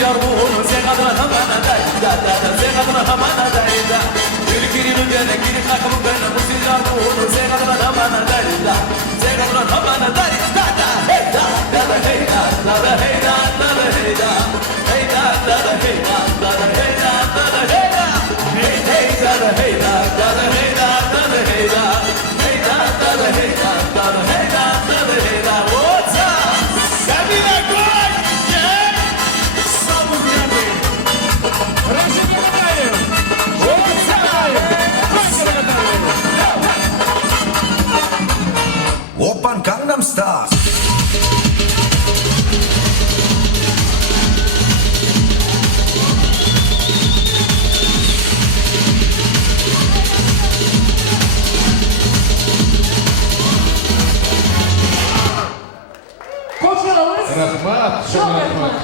jarmun Zegadra hamana dayda Zegadra hamana dayda Ülkinin üzerine gidip takımın beni Bu jarmun Zegadra hamana dayda Zegadra hamana dayda Hey da da da hey da da da hey da da da hey da Hey da da da hey da da da hey da da da hey da Hey hey da da hey da da da hey da da da hey da Hey da da da hey da da da hey da da da hey da What's up? Sabina Goy! Yeah! Somos grandes! Proszę nie nadaję! What's up? Oppan Gangnam Style. Koçlarımız Rahmat, çok rahmat. rahmat.